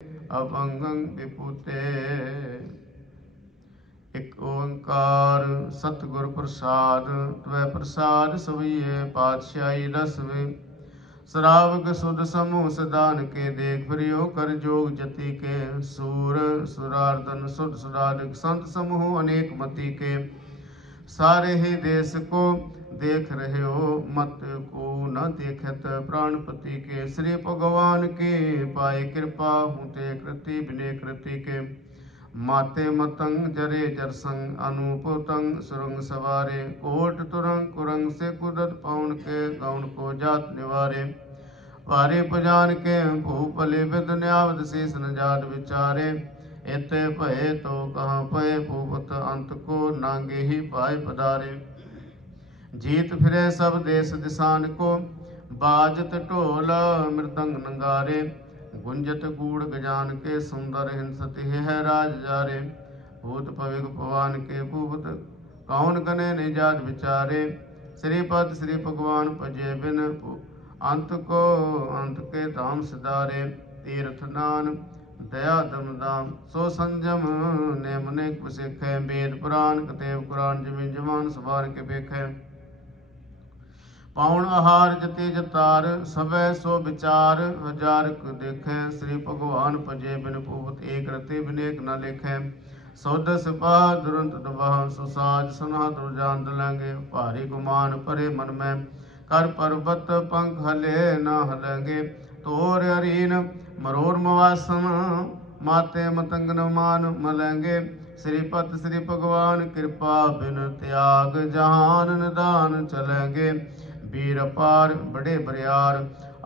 अभंगं विपुते। एक ओंकार सतगुर प्रसाद, त्वै प्रसाद सविये पातशाही रसवे। श्रावक सुध समूह सदान के, देख प्रियो कर जोग जति के। सूर सुरार्दन सुध सुराधिक, संत समूह अनेक मति के। सारे ही देश को देख रहे हो, मत को न देखत प्राणपति के। श्री भगवान की पाए कृपा, होते कृति बिने कृति के। माते मतंग जरे जरसंग, अनूपतंग सुरंग सवारे। कोट तुरंग कुरंग से कुदत, पवन के गौण को जात निवारे। पारे पुजान के भूपले विद, न्यावत शेष न जात विचारे। इत भय तो कहाँ पय, भूपत अंत को नांगे ही पाए पधारे। जीत फिरे सब देश दिशान को, बाजत ढोल मृदंग नंगारे। गुंजत गूढ़ गजान के, सुंदर हिंसत है राज जारे। भूत पविग पवान के भूपत, कौन गने निजात विचारे। श्रीपद श्री भगवान पजे बिन, अंत को अंत के धाम सिधारे। तीर्थ नान दया दमदाम, सो संजम नेम नेक सिख। वेद पुराण कतेव कुरान, जमीन जमान सवार के बेख। पाउन आहार जति जतार, सबै सो विचार हजार देखे। श्री भगवान पजे बिन भूपत, एक रति बिनेक न लिखे। सौद सिपाह दुरंत दबाह, सुसाज सना दुर्जान दलेंगे। भारी गुमान परे मन में, कर पर्वत पंख हले न हलेंगे। तोर अरीन मरोर मवासन, माते मतंगन मान मलेंगे। श्रीपत श्री भगवान कृपा बिन, त्याग जहान निदान चलेंगे। वीर अपार बड़े बरियार,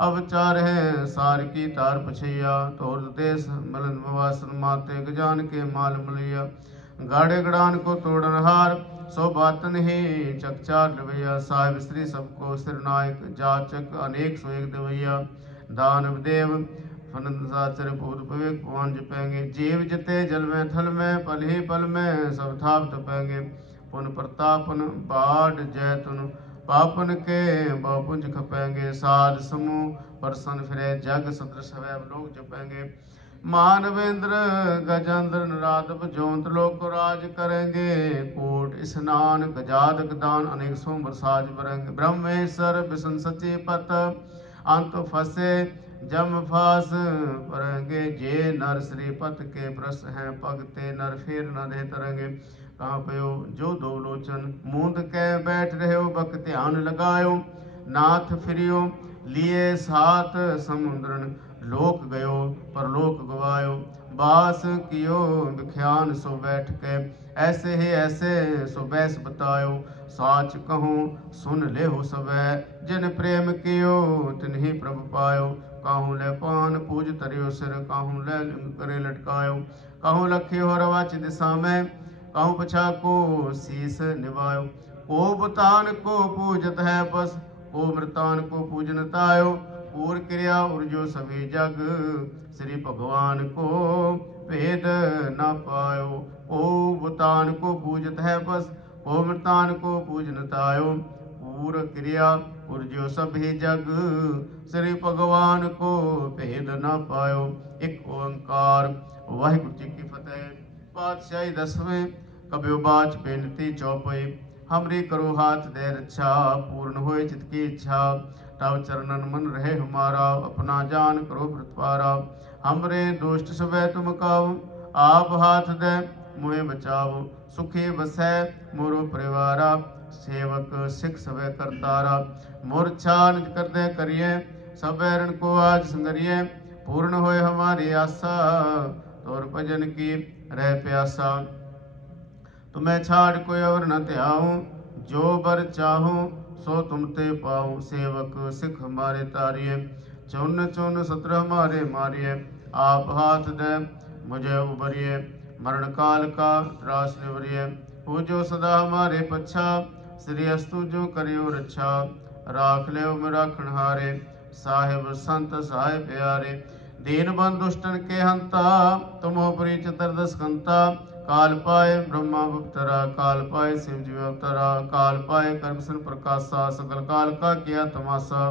अवचार है सार की तार पछैया। तोर देश मलन मवासन, माते गजान के माल मलिया। गाड़े गड़ान को तोड़न हार, सो बातन ही चकचार लवैया। साहिब श्री सबको सिरनायक, जाचक अनेक सो एक देवैया। दानव देव फनंद साचर, भूत पविक पवन जपेंगे। जीव जिते जल में थल में, पल ही पल में सब थाप तपेंगे। पुन प्रतापन बाढ़ जैतुन, पापन के बहुपुंज खपेंगे। साध समूह परसन फिरे, जग सदृश वैभ लोग जपेंगे। मानवेंद्र गजेंद्र नराधव, जोंत लोक राज करेंगे। कोट स्नान गजादक दान, अनेक सोमर साज बरेंगे। ब्रह्मेश्वर विष्णु सची पत, अंत फसे जम फास परेंगे। जे नर श्रीपत के ब्रस हैं, पगते नर फिर न दे तरंगे। कहाँ पयो जो दो लोचन, मूंद के बैठ रहे हो, बक ध्यान लगायो। नाथ फिरियो लिए सात समुद्रन, लोक गयो परलोक गवायो। बास कियो विख्यान सो बैठ के, ऐसे ही ऐसे सो बैस बतायो। साच कहूँ सुन ले हो सबै, जिन प्रेम कियो तिन्ही प्रभु पायो। काहूँ ले पान पूज तरियो सिर, काहूँ ले लिंग करे लटकायो। काहूँ लखी हो रवाच दिशा में, काहूँ पछा को शीस निभायो। को बुतान को पूजत है बस, को मृतान को पूजनतायो। पूर क्रिया उर्जो सभी जग, श्री भगवान को भेद न पायो। को बुतान को पूजत है बस, को मृतान को पूजनतायो। पूर क्रिया उर्जो सभी जग, श्री भगवान को भेद न पायो। एक ओंकार वाहिगुरु जी की फतेह। पातशाही दसवें कब्यो बाच बेनती चौपई। हमरी करो हाथ दे रक्षा, पूर्ण होए चित की इच्छा। तब चरणन मन रहे हमारा, अपना जान करो प्रतिपारा। हमरे दोष्ट सवै तुम काओ, आप हाथ दे मुहे बचाओ। सुखी बसै मोरो परिवारा, सेवक सिख सवै करतारा। मोर्छा निज कर दे करिए, सब रण को आज संगरिए। पूर्ण होए हमारी आशा, तोर भजन की रह प्यासा। तुम्हें छाड़ कोई और न त्याऊं, जो बर चाहूं सो तुम ते पाऊं। सेवक सिख हमारे तारिये, चुन चुन सत्र हमारे मारिये। आप हाथ दे मुझे उबरिए, मरण काल का त्रास निवरिये। पूजो सदा हमारे पच्छा, श्री अस्तु जो करियो रक्षा। राख ले राखण हारे, साहिब संत सहाय प्यारे। दीन बंधु दुष्टन के हंता, तुम उपरी चतुर्दश कंता। काल पाए ब्रह्मा अवतरा, काल पाए शिव जी अवतरा। काल पाए कर्मसन प्रकाशा, सकल काल का किया तमाशा।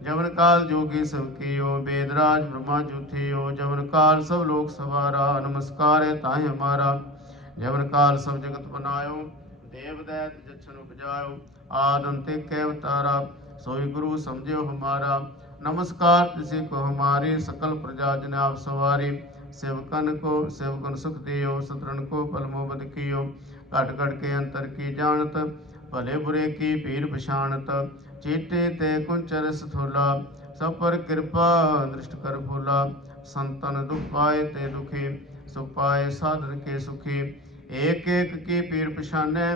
जवन काल जोगी सब कियो, वेदराज ब्रह्मा जुथियो। जवन काल सब लोक सवारा, नमस्कार है ताहि हमारा। जवन काल सब जगत बनायो, देव दैत जछन उपजायो। आद अंत एक अवतारा, सोई गुरु समझियो हमारा। नमस्कार तिसी को हमारी, सकल प्रजा जन आप सवारी। सेवकन सुख दियो, सतरन को पल मोबद कियो। घट घट के अंतर की जानत, भले बुरे की पीर पछाणत। चेते ते कुंचर स्थूला, सब पर कृपा दृष्ट कर फूला। संतन दुख पाए ते दुखी, सुख पाए साधन के सुखी। एक एक की पीर पछाने,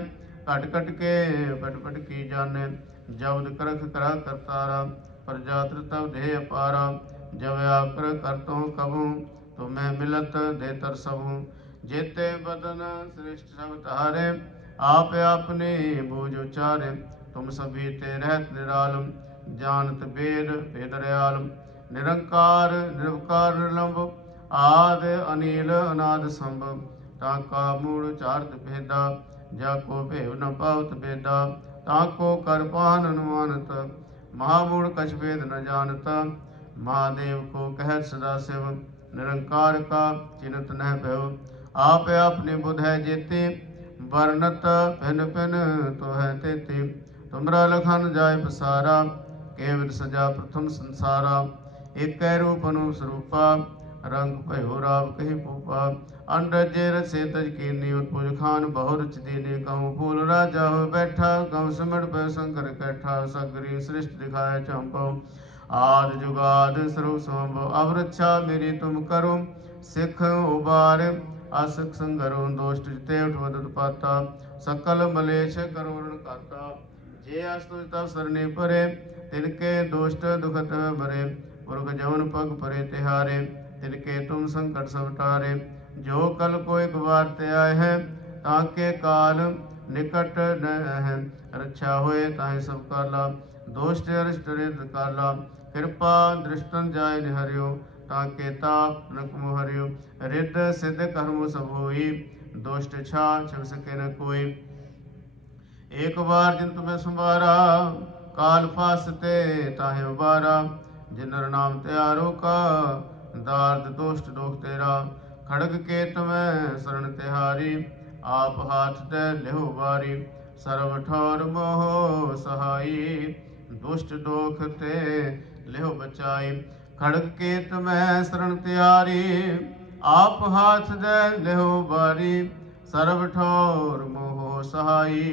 घट घट के पट पट की जाने। जबद करख करा करतारा, प्रजात्र तब दे अपारा। जब आकर करतो कबू, तो मैं मिलत दे तर सबू। जेते बदन श्रेष्ठ सब तारे, आप अपने बोझ उचारे। तुम सभी ते रहत निरालम, जानत वेद वेदरयाल। निरंकार निर्विकार निर्लंब, आद अनिल अनाद संभव। ताका मूल चारत भेदा, जाको भेव न पावत बेदा। ताको कर पान अनुमानत, महामूढ़ कछ भेद न जानत। महादेव को कहत सदा शिव, निरंकार का चिन्हत न भव। आप अपने बुध है जेते, वर्णत भिन भिन तो है तेते। तुमरा लखन जाय पसारा, केवल सजा प्रथम संसारा। एक रूप अनुप स्वरूपा, रंग भयो राव कही पूपा। अंडजे रसे तज कीनी, उत्पुज खान बहु रुच दीने। कहूँ फूल राजा हो बैठा, कहूँ सिमट पे शंकर कैठा। सगरी सृष्टि दिखाए चंपो, आद जुगाद स्वरूप संभव। अब रक्षा मेरी तुम करो, सिख उबार आसक संगरो। दोष्ट जिते उठवदत पाता, सकल मलेश करुण काता। जे अस्तुज तब सरने परे, तिनके दोष्ट दुखत भरे। पुरख जवन पग परे तिहारे, तिनके तुम संकट सब टारे। जो कल को एक बार ते आए हैं, ताके काल निकट न है। रक्षा होए ताहि सब काला, दोष्ट अरिष्ट रिद काला। कृपा दृष्टन जाय निहरियो, ताके ताप नक मोहरियो। रिद सिद्ध कर्म सब होई, दोष्ट छा छिप सके न कोई। एक बार जिन तुम्हें संवारा, काल फासते ताहे उबारा। जिनर नाम त्यारो का, दार्द दोष्ट दोख तेरा। खड़ग के तुम्हें शरण तिहारी, आप हाथ दे लेहो बारी। सर्व ठौर मोह सहाई, दुष्ट दोख ते लेहो बचाई। खड़ग के तुम्हें शरण तिहारी, आप हाथ दे लेहो बारी। सर्व ठौर मोह सहाई,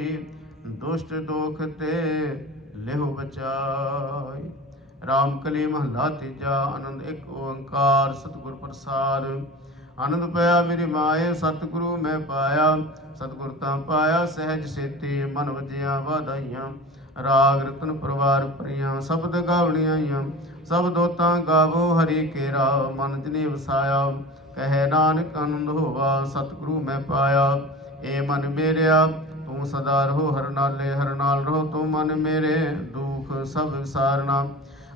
दुष्ट दोख ते लेहो बचाई। राम कली महला तीजा, आनंद एक ओंकार सतगुर प्रसाद। आनंद पाया मेरी माए, सतगुरु मैं पाया। सतगुर ता पाया सहज सेती, मन वजिया वाधाइयां। राग रतन परवार परियां, शब्द गावणियां। सब दोता गावो हरि केरा, मन जिने वसाया। कहे नानक आनंद होवा, सतगुरु मैं पाया। ए मन मेरिया तू सदा रहो हर नाले, हर नाल रहो तू मन मेरे। दुख सब विसारना,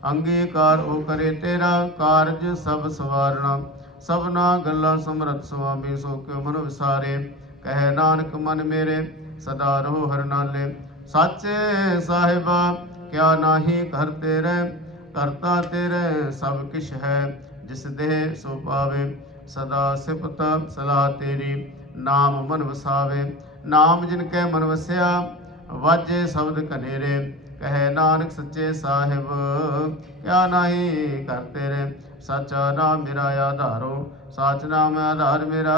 अंगीकार ओ करे तेरा। कारज सब सवारना, सबना गल्ला समरथ सुआमी। सो क्यों मन विसारे, कहे नानक मन मेरे। सदा रहो हर नाले, साचे साहिबा क्या नाही कर तेरे। करता तेरे सब किश है, जिस देह सो पावे। सदा सिफत सलाह तेरी, नाम मन वसावे। नाम जिनके मन वस्या, वाजे शब्द कनेरे। कहे नानक सच्चे साहिब, क्या नाही कर तेरे। साचा नाम मेरा आधारो, साच नाम आधार मेरा।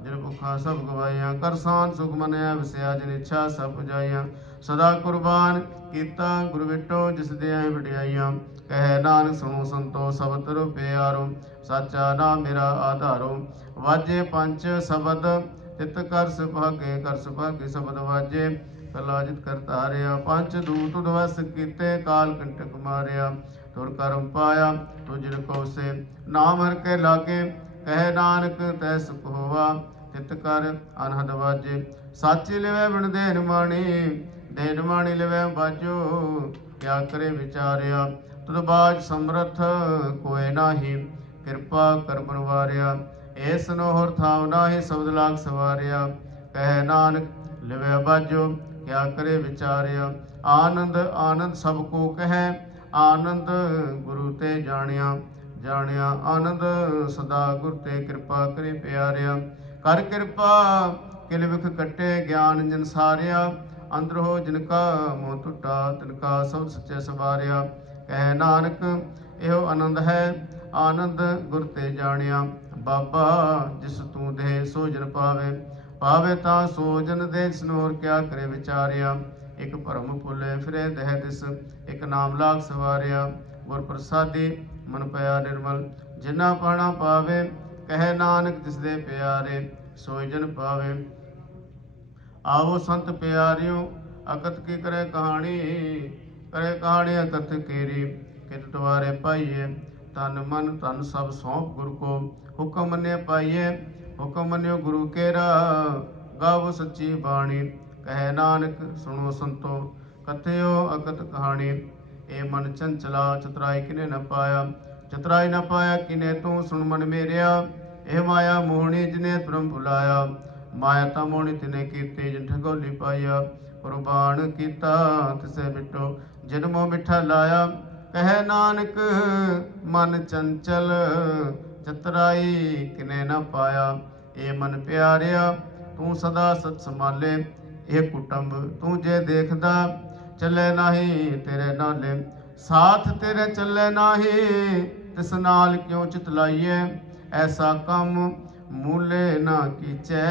जिन भुखा सब गवाइया, करसान सुख मनया वसिया। जिन इच्छा सब पुजाइया, सदा कुर्बान कीता गुरु विटो। जिस दे वडियाइया, कहे नानक सुनो संतो सब तरु प्यारो। साचा नाम मेरा आधारो, वाजे पंच शबद। चित कर सुभागे, कर सुभागे शब्द वाजे। कलाजित करता हारिया, पंच दूत उदवस कीते। काल कंटक मारिया, तुर करम पाया तुझ को से। नाम हर के लागे, कहे नानक तै सुख होवा। चित कर अनहद वाजे, साची लिवे बिन देन माणी। देन माणी लिवे बाजो, क्या करे विचारिया। तुद बाज समरथ कोय नाही, कृपा कर बनवारिया। ऐस नोहर थाव नाही, शब्द लाग सवारिया। कहे नानक लिवे बाजो, क्या करे विचारिया। आनंद आनंद सबको कहे, आनंद गुरु ते जानिया जानिया आनंद सदा गुर ते कृपा करे प्यारिया कर कृपा किल विख कटे ज्ञान जन सारिया अंदर हो जिनका मोह टुटा तिनका सब सच्चे सवारिया कह नानक एहो आनंद है आनंद गुर ते जानिया बाबा जिस तू दे सो जन पावे पावे ता सो जन दे सनोर क्या करे विचारिया एक भरम भुले फिरे दह दिस एक नाम लाग सवारिया गुर प्रसादी मन पया निर्मल जिन्ना पाना पावे कह नानक जिस दे प्यारे सोई जन पावे आवो संत प्यारियों अकत की करे कहानी अकत केरी कित द्वारे पाइए तन मन तन सब सौंप गुरु को हुक्म मन्य पाइए हुक्म मन्यो गुरु केरा गावो सच्ची बाणी कह नानक सुनो संतो कथयो अकत कहानी ए मन चंचला चतुराई किने न पाया चतुराई न पाया किने तू सुन मन मेरिया ए माया मोहनी जिने ब्रह्म भुलाया माया ता मोहनी तिने कीती जिन ठगोली पाया कुर्बान कीता तिसे मिटो जन्मों मिठा लाया कह नानक मन चंचल चतुराई किने न पाया ए मन प्यारिया तू सदा सत संभाले ये कुटुंब तू जे देखदा चले नाही तेरे नाले साथ तेरे चले नाही तिस नाल क्यों चित लाइए ऐसा कम मूले ना कीचै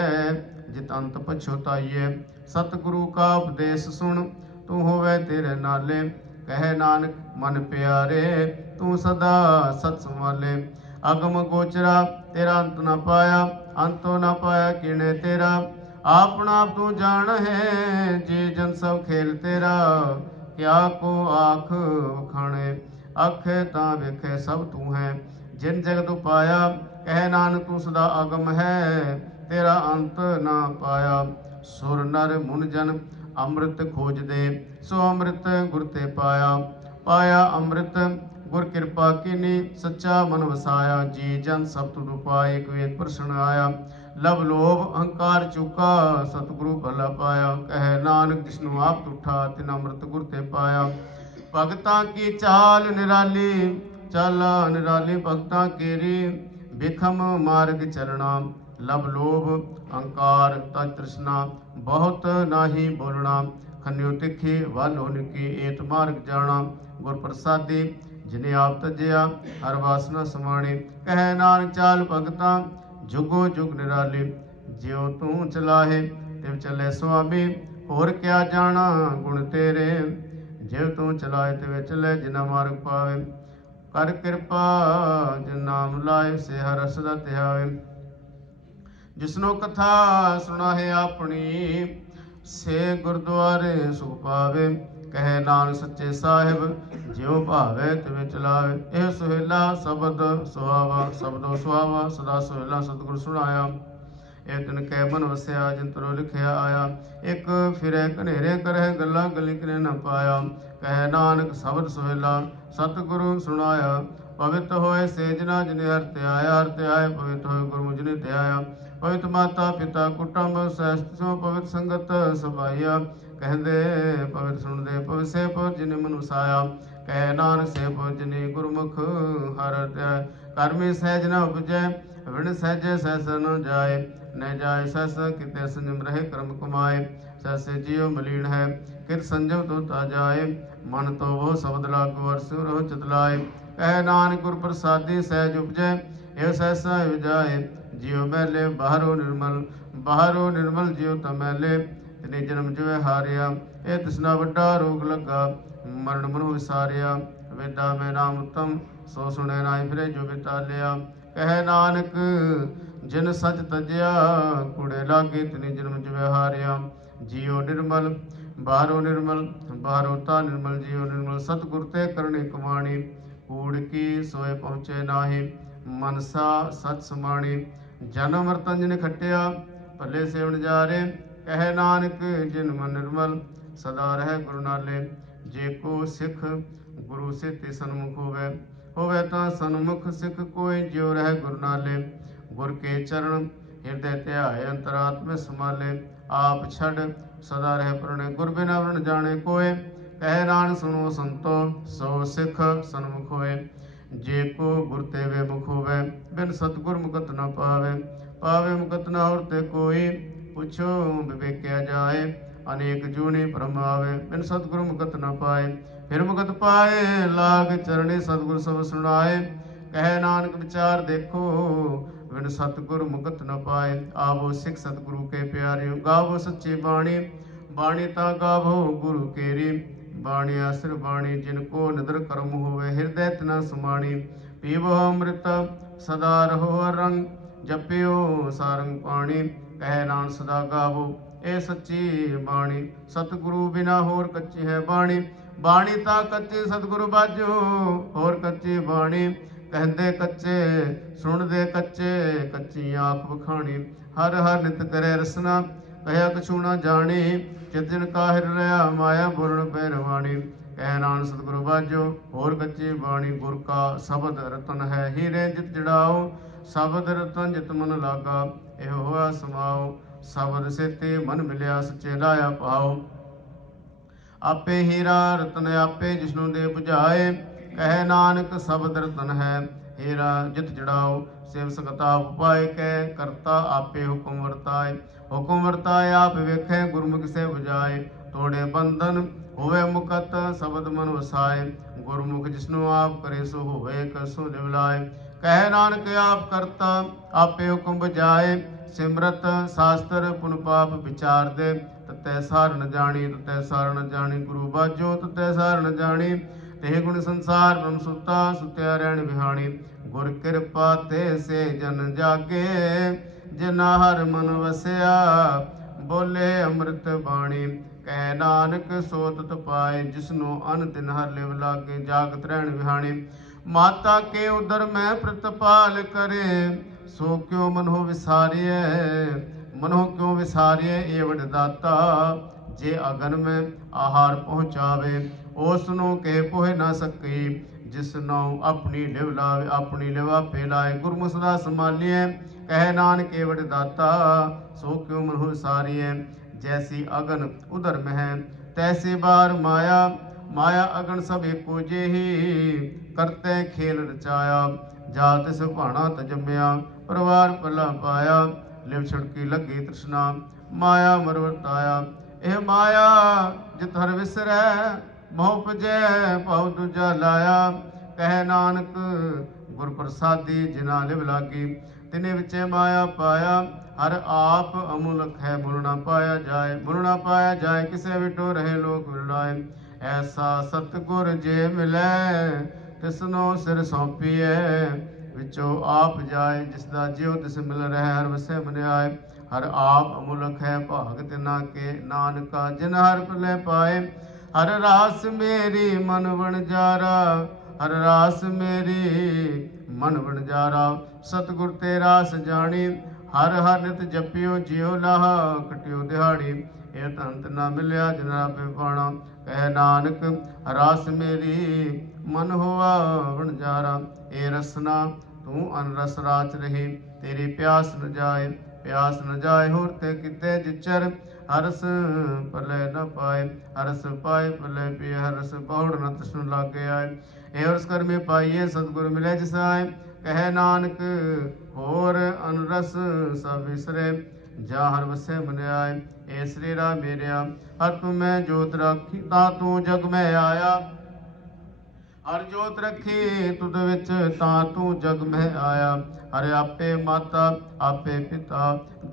जित अंत पछोताइए सतगुरु का उपदेश सुन तू होवे तेरे नाले कह नानक मन प्यारे तू सदा सत संभाले अगम गोचरा तेरा अंत न पाया अंतो न पाया किने तेरा अपना आप तू जान है जी जन सब खेल तेरा क्या को आख खाने आखे ता वेखे सब तू है जिन जगत पाया कह नानक तू सदा अगम है तेरा अंत ना पाया सुर नर मुन जन अमृत खोज दे सो अमृत गुर ते पाया पाया अमृत गुर कृपा कीनी सच्चा मन वसाया जी जन सब तुद पाए एक वेद प्रश्न आया लव लोभ अहंकार चुका सतगुरु भला पाया कह नानक जिसनु आप तुठा तिन अमृत गुर ते पाया भगतां की चाल निराली चाला निराली भगतां केरी बिखम मार्ग चलना लव लोभ अहंकार तज तृष्णा बहुत नाही बोलना खन्यो तिखी वल उनकी एत मार्ग जाना गुर प्रसादी जिन्हें आप तजया हर वासना समाणी कह नानक चाल भगतां जुगो जुग निराली ज्यों तू चलाहे तिव चले स्वामी होर क्या जाना गुण तेरे ज्यों तू चलाए तिव चले जिना मार्ग पावे कर कृपा जिन नाम लाए से हर सदा ध्यावे जिसनो कथा सुना है अपनी से गुरुद्वारे सुख पावे कह नानक सच्चे साहिब ज्यों भावे तिवें चलावे ए सुहेला शब्द सुहावा शब्दो सुहावा सदा सुहेला सतगुर सुनाया ए तिन कै मन वसया जिन तरो लिखिया आया एक फिरे कनेरे करह गल्ला गली किने न पाया कह नानक शब्द सुहेला सतगुरु सुनाया पवित्र होए सेजना जिने हर ते आया पवित्र होए गुरु मुझने ते आया पवित्र माता पिता कुटुंब सहस्त्र सो पवित्र संगत सभाइया कहते पवित्र सुन दे पवित्र से पवित्र जिने मन वसाया कह नानक से पवित्र जिने गुरमुख हर कर्मी सहज न उपजै विण सहजे सहस न जाए न जाए सहस किते संयम रहे कर्म कमाए सहस जियो मलिन है कित संयम तो ता जाए मन तो वो शब्द लागू और सुर हो चितलाए कह नानक गुर प्रसादी सहज उपजै ए सहसा जाए जियो मैले बाहरो निर्मल जियो तमैले तिने जन्म जो हारिया ए तिसना वड्डा रोग लगा मरण मनु विसारिया वेदा में नाम उत्तम सो सुने नाई फिरे जो बिता लिया कह नानक जिन सच तजया कूड़े लागे तिने जन्म जो हारिया जियो निर्मल बाहरो ता निर्मल जियो निर्मल सतगुर ते करनी कमाणी कूड़ की सोए पहुँचे नाहि मनसा सच समाणी जन्म मृतंजन खटिया भले सेवन जारे कह नानक जिन मन निर्मल सदा रह गुरु नाले जे को सिख गुरु से ते सन्मुख होवे ता सन्मुख सिख कोई ज्यो रह गुरु नाले गुर के चरण हृदय ध्याय अंतरात्म संभाले आप छड़ सदा रह प्रणय गुर बिना वर्ण जाने कोय कह नानक सुनो संतो सो सिख सन्मुख होए। जे को गुर ते वे मुख होवे बिन सतगुर मुकत न पावे। पावे मुकत न और ते कोई पुछो विवेक्या जाए। अनेक जूनी भ्रम आवे बिन सतगुर मुकत न पाए। फिर मुकत पाए लाग चरणी सतगुर सब सुनाए। कह नानक विचार देखो बिन सतगुर मुकत न पाए। आवो सिख सतगुरु के प्यारे गावो सच्ची बाणी। बाणी ता गावो गुरु केरी। बाणी आसर बाणी जिनको निदर कर्म होवे हृदय तना समाणी। पीवो अमृत सदा रहो रंग जपियो सारंग पाणी। कह नानक सदा गावो ए सच्ची बाणी। सतगुरु बिना होर कच्ची है बाणी। बाणी ता कच्ची सतगुरु बाजो होर कच्ची बाणी। कहते कच्चे सुनते कच्चे कच्ची आँख बखाणी। हर हर नित करे रसना कहा कछु न जानी। चित जिन काहिर रहा माया बोलन पैरवाणी। कह नानक सतगुरु बाजो होर कच्ची बाणी। गुर का शब्द रतन है हीरे जित जड़ाओ। शब्द रतन जित मन लागा एहो होआ समाओ। शब्द सेते मन मिलिया सच्चे लाया पाओ। आपे हीरा रतन आपे जिसनु दे बुझाए। कह नानक शब्द रतन है हीरा जित जड़ाओ। सेव सकता उपाय कह करता आपे हुक्म वर्ताए। हुक्म वर्ताए आप वेखे गुरमुख से बुझाए। तोड़े बंधन होवे मुकत शब्द मन वसाए। गुरमुख जिसनु आप करे सो होवे कसो लिवलाए। कह नानक आप करता आपे हुक्म बुझाए। सिमरत शास्त्र पुन पाप विचार दे। ततै सार न जानी ततै सार न जानी। गुरु बाजो ततै सार न जानी। ते गुण संसार ब्रह्म सुता सुत्या रैन विहाणी। गुर कृपा ते से जन जागे। जिना हर मन वसया बोले अमृत बाणी। कह नानक सो तत पाए जिसनो अन दिन हर लिव लागे। जागत रहन विहाणी। माता के उदर में प्रतिपाल करे सो क्यों मनो विसारिय। मनो क्यों विसारिय ये वड दाता। जे अगन में आहार पहुँचावे ओसनो के पोहे ना सकी। जिसनो अपनी लिव लावे अपनी लिवा फैलाए। गुरमुख सदा संभालिए कह नानक वड दाता सो क्यों मनो विसारिय। जैसी अगन उदर में है तैसी बार माया। माया अगन सब एको जेही करते खेल रचाया। जात सुभाना तजम्या परिवार पला पाया। लिव छड़की लगी तृष्णा माया मरवरताया। एह माया जित हर विसरै मोह पजै पाउ दूजा लाया। कह नानक गुर प्रसादी जिना लिव लागी। तिने विचे माया पाया। हर आप अमूलक है मुल ना पाया जाए। मुल ना पाया जाए किसे विटो रहे लोक विरलाए। ऐसा सतगुर जे मिलै तिसनो सिर सौंपीए। विचो आप जाए जिसदा जियो तिस मिल रहे हर वसे मन आए। हर आप अमूलक है भाग तिना के नानका जिन हर प्रलय पाए। हर रास मेरी मन बन जारा। हर रास मेरी मन बन जारा। सतगुर ते रास जानी। हर हर नित जपियो जियो लाहा कटियो दिहाड़ी। ये तंत ना मिलिया जिना पे पाना। कह नानक रास मेरी मन हुआ बन जारा। ए रसना तू अनरस राच रही। तेरी प्यास न जाए प्यास न जाए होर ते किते जिचर। हरस प्रलय न पाए हरस पाए प्रलय पिए। हरस बहुड़ न तृष्ण लागे आए। ए हरस कर में पाइए सतगुर मिले जिसाए। कह नानक होर अनरस सब विसरे जा हर वसे मन आए। ए श्रीरा मेरिया हर तुम्हें जोत राखी ता तू जग में आया। हर जोत रखी तुद विच ता तू जग में आया। हर आपे माता आपे पिता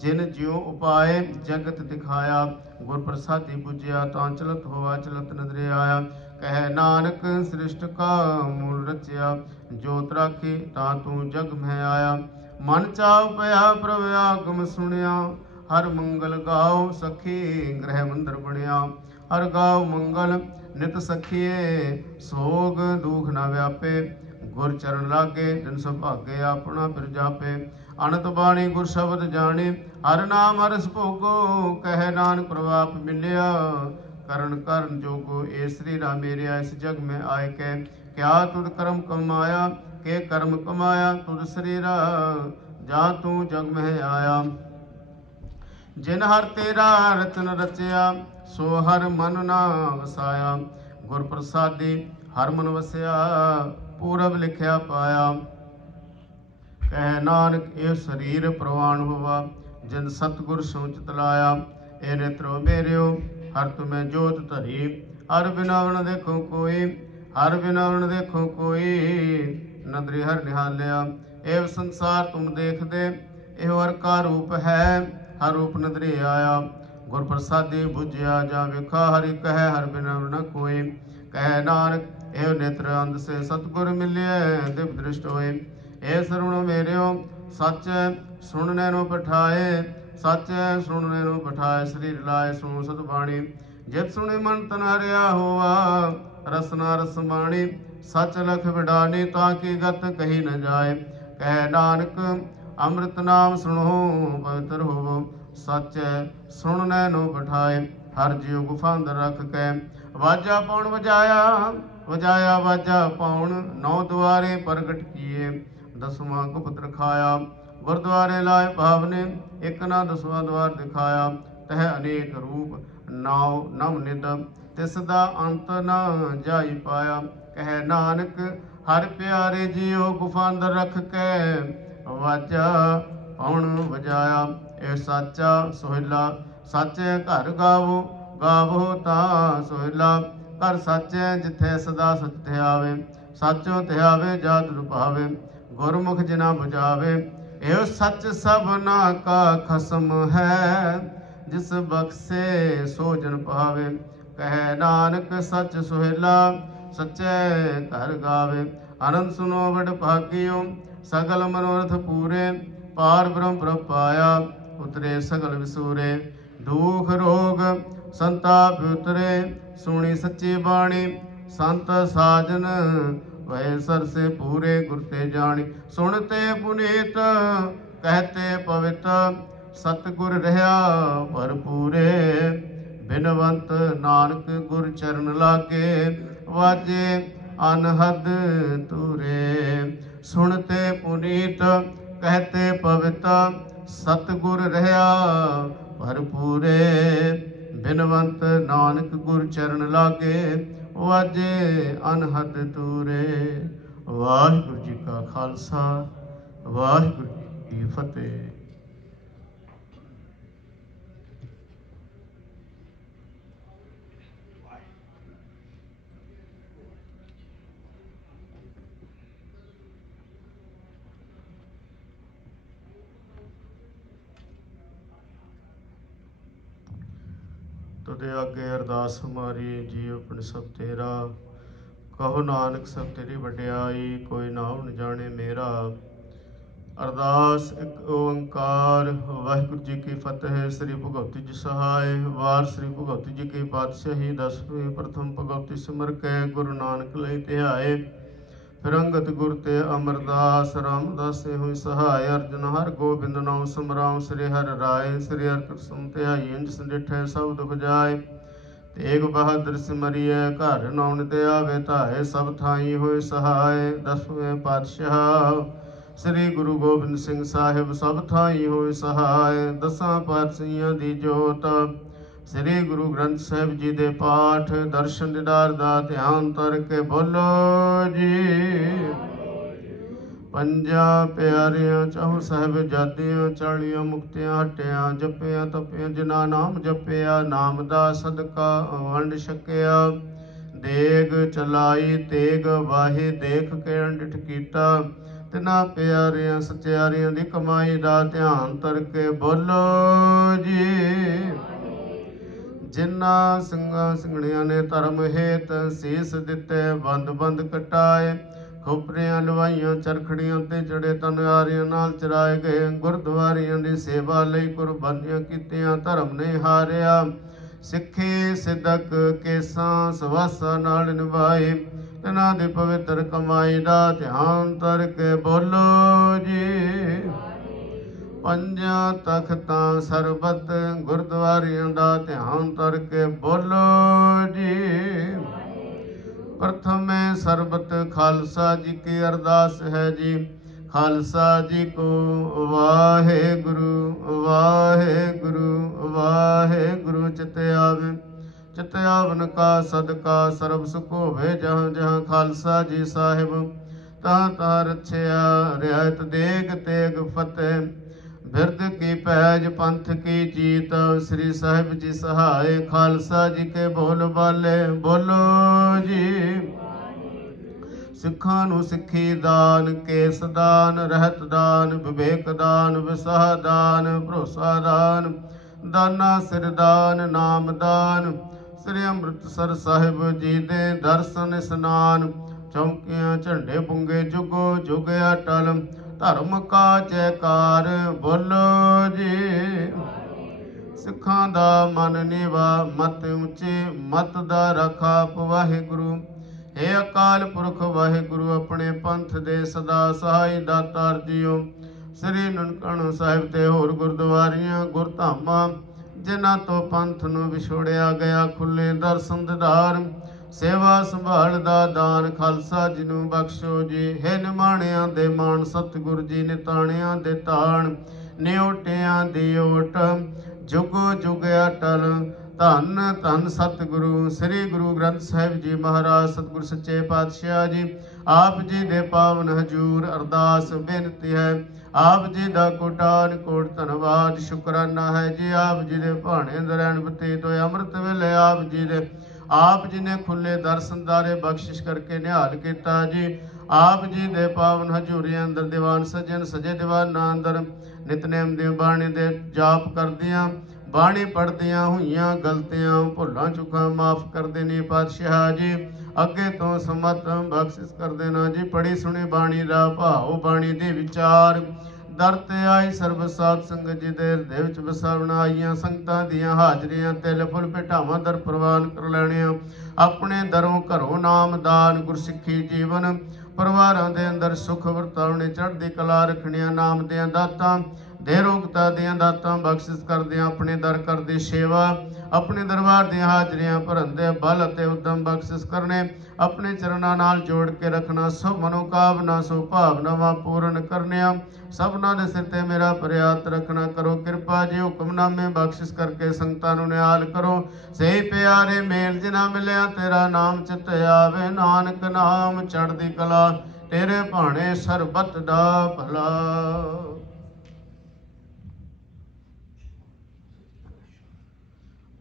जिन ज्यों उपाय जगत दिखाया। गुर प्रसादी पूज्या ता चलत होवा चलत नदरे आया। कह नानक सृष्ट का मूल रचया। जोत राखी ता तू जग में आया। मन चाव पया प्रभ आगम सुनिया। हर मंगल गाओ सखी गृह मंदिर बनिया। हर गाओ मंगल नित सखिए सोग दुख न व्यापे। गुर चरण लागे जन सुभागे अपना फिर जापे। अनत बाणी गुर शब्द जाने हर नाम हरस भोगो। कह नानक प्रभाप मिलिया करण करण जोगो। ए श्री राम मेरे इस जग में आए के क्या तुद कर्म कमाया। के कर्म कमाया तुद शरीरा जा तू जग में आया। जिन हर तेरा रचन रचया सो हर मन ना वसाया। गुर प्रसादी हर मन वसिया पूरब लिखिया पाया। कह नानक ए शरीर प्रवान होवा जिन सतगुर सो चित लाया। ए नेत्रो मेरियो हर तुम्हें जोत धरी हर बिनावन देखो कोई हर बिनावन देखो कोई नदरी हर निहालिया। एव संसार तुम देख दे एहो हर का रूप है हर रूप नदरी आया। गुर प्रसादी बुझिया जा विखा हरि कह हर बिनावन न कोई। कह नानक एव नेत्र अंध से सतगुर मिलिए दिव्य दृष्ट होए। ए श्रवण मेरियो सच सुनने नो पठाए सच सुनने नो पठाए। शरीर लाए सुनो सतबाणी जित सुने मन तन हरिया होवा रसना रस बाणी। सच लख बिडानी ताकि गत कही न जाए। कह नानक अमृत नाम सुनो पवित्र होवो सच सुनने नो पठाए। हर जीव गुफा अंदर रख के वाजा पौन वजाया वजाया वाजा पौन। नौ द्वारे प्रगट किए दसवां गुप्त रखाया। गुरुद्वारे लाए भावने एक ना दसवां द्वार दिखाया। तह अनेक रूप नाव नव निद तिसदा अंत न जाई पाया। कह नानक हर प्यारे जियो गुफा अंदर रख के वाजा पौन वजाया। ए साचा सोहिला साचे घर गावो गावो ता सोहिला। घर साचे जिथे सदा सच ध्यावे साचो ध्यावे जात रुपावे। गुरमुख जिना बुझावे एहो सच सबना का खसम है जिस बख्शे सो जन पावे। कह नानक सच सुहेला सच्चे घर गावे। आनंद सुनो बड़ भागियो सगल मनोरथ पूरे। पार ब्रह्म प्रभ पाया उतरे सगल विसूरे। दुख रोग संताप उतरे सुनी सच्ची बाणी। संत साजन वह सर से पूरे गुरते जानी। सुनते पुनीत कहते पवित्र सतगुर रहा भरपूरे। बिनवंत नानक गुर चरण लागे वाजे अनहद तूरे। सुनते पुनीत कहते पवित्र सतगुर रहा भरपूरे। बिनवंत नानक गुर चरण लागे वाजे अनहद तूरे। वाहिगुरु जी का खालसा वाहिगुरु जी की फतेह। तुदे आगे अरदास हमारी जी अपने सब तेरा। कहो नानक सब तेरी वड्याई कोई नाम न जाने मेरा। अरदास एक ओंकार वाहिगुरु जी की फतेह। श्री भगवती जी सहाय वार श्री भगवती जी की पातशाही। 10वीं प्रथम भगवती सिमर के गुरु नानक लई ध्याए। फिर अंगत गुर ते अमरदास रामदास से हुई सहाय। अर्जुन हर गोबिंद नाम समराम श्री हर राय। श्री हर कृष्ण ध्याई इंज संडिठे सब दुख जाए। तेग बहादुर सिमरिय घर नौन ते आवे धाए। सब थाई हुए सहाय। 10वें पातशाह श्री गुरु गोबिंद सिंह साहिब सब थाई हुए सहाय। 10 पातशाहियां दी जोत श्री गुरु ग्रंथ साहिब जी दे पाठ दर्शन दीदार दा ध्यान तर के बोलो जी। पंजा प्यारियां चौं साहिब जादियां 40 मुक्तियां हटियां। जपिया तपिया जिना नाम जपिया नाम दा सदका वंड छकिया। देग चलाई तेग वाही देख के अंडिठ कीता। तिना प्यारियां सचियारियां दी कमाई दा ध्यान तर के बोलो जी। जिन्ना ਸਿੰਘਾਂ ਸਿੰਘਣੀਆਂ ने धर्म हेत ਸੀਸ ਦਿੱਤੇ ਬੰਦ ਬੰਦ ਕਟਾਏ। ਖੋਪਰੀਆਂ ਲਵਾਈਆਂ ਚਰਖੜੀਆਂ ਤੇ ਚੜੇ ਤਨਆਰੀਆਂ ਨਾਲ ਚਰਾਏ ਗਏ। ਗੁਰਦੁਆਰਿਆਂ ਦੀ ਸੇਵਾ ਲਈ ਕੁਰਬਾਨੀਆਂ ਕੀਤੀਆਂ ਧਰਮ ਨੇ ਹਾਰਿਆ। ਸਿੱਖੀ ਸਿੱਧਕ ਕੇਸਾਂ ਸਵਾਸਾਂ ਨਾਲ ਨਿਭਾਏ। ਤਿਨਾਂ ਦੀ ਪਵਿੱਤਰ ਕਮਾਈ ਦਾ ਧਿਆਨ ਧਰ ਕੇ ਬੋਲੋ ਜੀ। ਪੰਜਾਂ ਤਖਤਾਂ ਸਰਬਤ ਗੁਰਦੁਆਰਿਆਂ ਦਾ ਧਿਆਨ ਧਰ ਕੇ ਬੋਲੋ ਜੀ। प्रथम सरबत खालसा जी की अरदास है जी। खालसा जी को वाहे गुरु वाहे गुरु वाहे गुरु चित आवन का सदका सरब सुख होवे जहाँ जहाँ खालसा जी साहिब तहाँ तहाँ रछिया रियायत देग तेग फतेह बिरद की पैज पंथ की जीत श्री साहिब जी सहाय खालसा जी के बोल बाले बोलो जी सिखां नूं सिखी दान केस दान रहत दान विवेक दान विसाह दान भरोसा दान दाना सिर दान नाम दान श्री ਅੰਮ੍ਰਿਤਸਰ ਸਾਹਿਬ जी दे दर्शन स्नान चौंकियां झंडे पुंगे जुगो जुग अटल धर्म का जयकार बोलो जी सिखां दा मन नीवा मत ऊंचे मत दा रखा वाहिगुरु हे अकाल पुरख वाहिगुरु अपने पंथ दे सदा सहाय दातार जीओ श्री ननकाना साहिब ते होर गुरद्वारियां गुरधामां जिन्हां तो पंथ नूं विछोड़िया गया खुले दर्शन दिदार सेवा संभाल दा दान खालसा जी नूं बख्शो जी हे निमाणियां दे मान सतगुर जी निताणियां दे ताण निओटियां दी ओट जुगो जुग अटल धन धन सतगुरु श्री गुरु ग्रंथ साहिब जी महाराज सतगुरु सच्चे पातशाह जी आप जी दे पावन हजूर अरदास बेनती है आप जी दा कोटान कोट धन्यवाद शुकराना है जी आप जी दे भाणे दरैन बतीत होए अमृत वेले आप जी ने खुले दर्शन दारे बख्शिश करके निहाल किया जी आप जी दे पावन हजूरी अंदर दीवान सजन सजे दीवाना अंदर नितनेम दी बाणी दे जाप करदियां बाणी पढ़दियां हुईयां गलतियां भुलां चुकां माफ कर देनी पातशाह जी अगे तो समत बख्शिश कर देना जी पढ़ी सुनी बाणी दा भाव बाणी दे विचार दर ते आई सर्ब साध संगत जी दे हृदय विच वसावण आईयां संगतां दीयां हाजरियां तिल फुल भेटावां दर प्रवान कर लैणियां अपने दरों घरों नाम दान गुरसिੱਖੀ जीवन परिवारां दे अंदर सुख वरतावणे चढ़दी कला रखणियां नाम दियां दातां दे रोगता दियां दातां बख्शिश करदियां अपने दर करदी सेवा अपने दरबार दी हाजरियां भरन दे बल अते उद्यम बख्शिश करने अपने चरणां नाल जोड़ के रखना सब मनोकामना सो भावनावां पूर्ण करनिया सबना दे सिर ते मेरा प्रयात रखना करो कृपा जी हुक्मनामे बख्शिश करके संगतां नूं निहाल करो सही प्यारे मेल जिना मिलिया तेरा नाम चित आवे नानक नाम चढ़दी कला तेरे भाणे सरबत दा भला।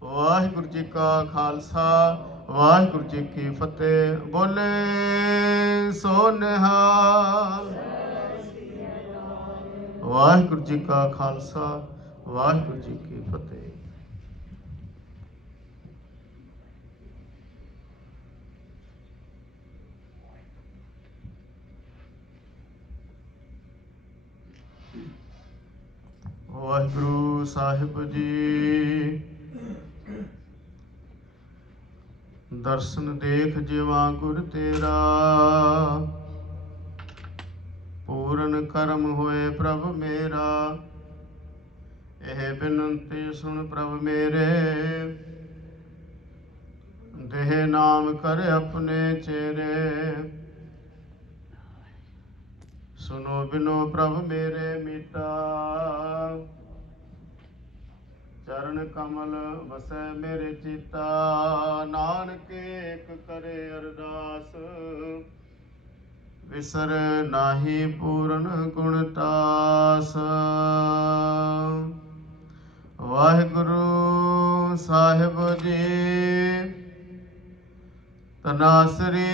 वाहिगुरु जी का खालसा वाहिगुरु जी की फतेह बोले सो निहाल। वाहिगुरु जी का खालसा वाहिगुरु जी की फतेह। वाहिगुरु साहिब जी दर्शन देख जिवा गुर तेरा पूर्ण कर्म होए प्रभ मेरा यह बिनती सुन प्रभ मेरे देह नाम कर अपने चेरे सुनो बिनो प्रभ मेरे मीटा चरण कमल वसै मेरे चिता नानक एक करे अरदास विसर नाही पूर्ण गुणतास। वाहिगुरु साहिब जी तनासरी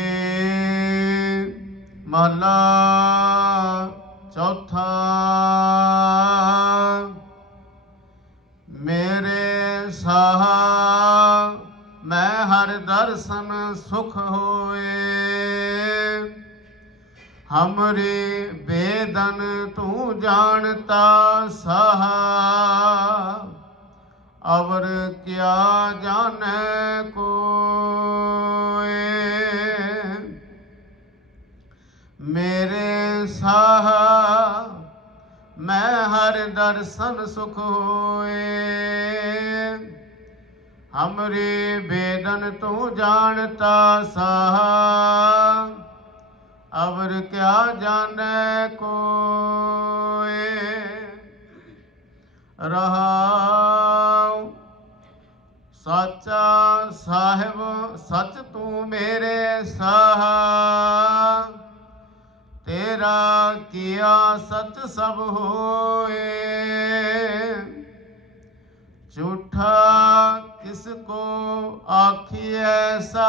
महला चौथा मेरे साहा मैं हर दर्शन सुख होए हमरी बेदन तू जानता साहा अवर क्या जाने कोई मेरे साहा मैं हर दर्शन सुख होए हमरी बेदन तू जानता साहा अवर क्या जाने कोई रहा साचा ਸਾਹਿਬ ਸਚ ਤੂੰ ਮੇਰੇ ਸਾਹਾ, तेरा किया सच सब होए, झूठा किसको आखी ऐसा,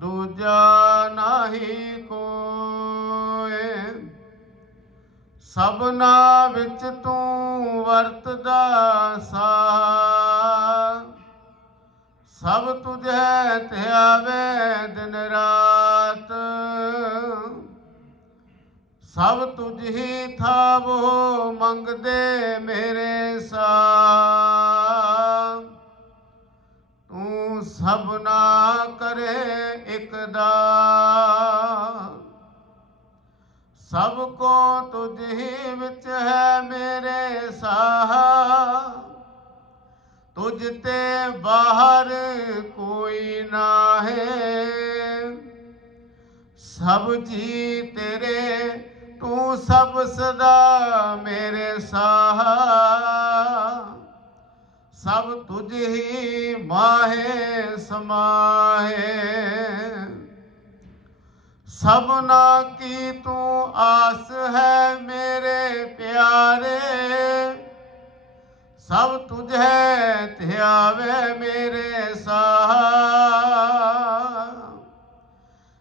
दूजा नाही कोए। सबना विच तू वरतदा सा, सब तुझे ध्यावे दिन रात, सब तुझ ही था वो मंगदे मेरे सा, तू सब ना करे इकदा, सबको तुझ ही विच है मेरे साहा, तुझ ते बाहर कोई ना है, सब जी तेरे तू सब सदा मेरे साहा, सब तुझ ही माहे समाहे। सबना की तू आस है मेरे प्यारे, सब तुझे ध्यावे मेरे साहा,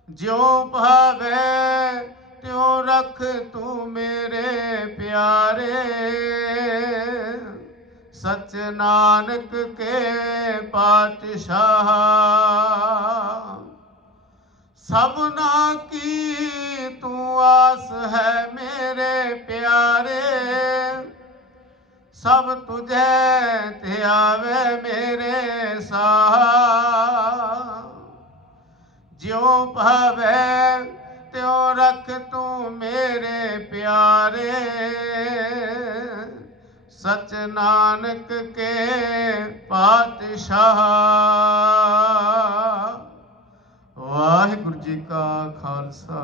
ज्यों भावे त्यों रख तू मेरे प्यारे, सच नानक के पातशाह। सबना की तू आस है मेरे प्यारे, सब तुझे ध्यावे मेरे साहा, ज्यों भावे त्यों रख तू मेरे प्यारे, सच नानक के पातशाह। वाहिगुरु जी का खालसा,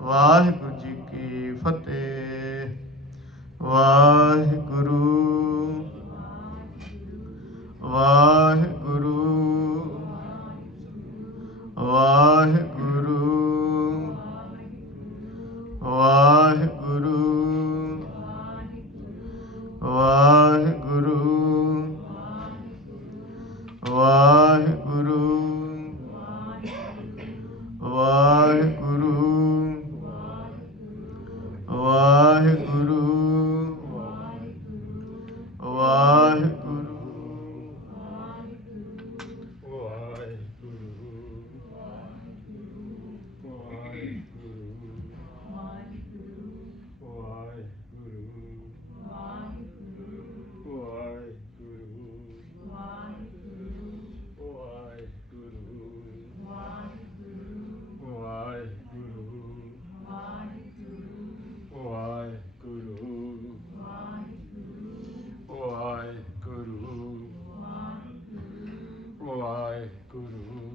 वाहिगुरु जी की फतेह। वाहिगुरु वाहिगुरु वाहिगुरु वाहिगुरु वाहिगुरु वाहिगुरु वाहिगुरु वाहिगुरु वाहिगुरु वाहिगुरु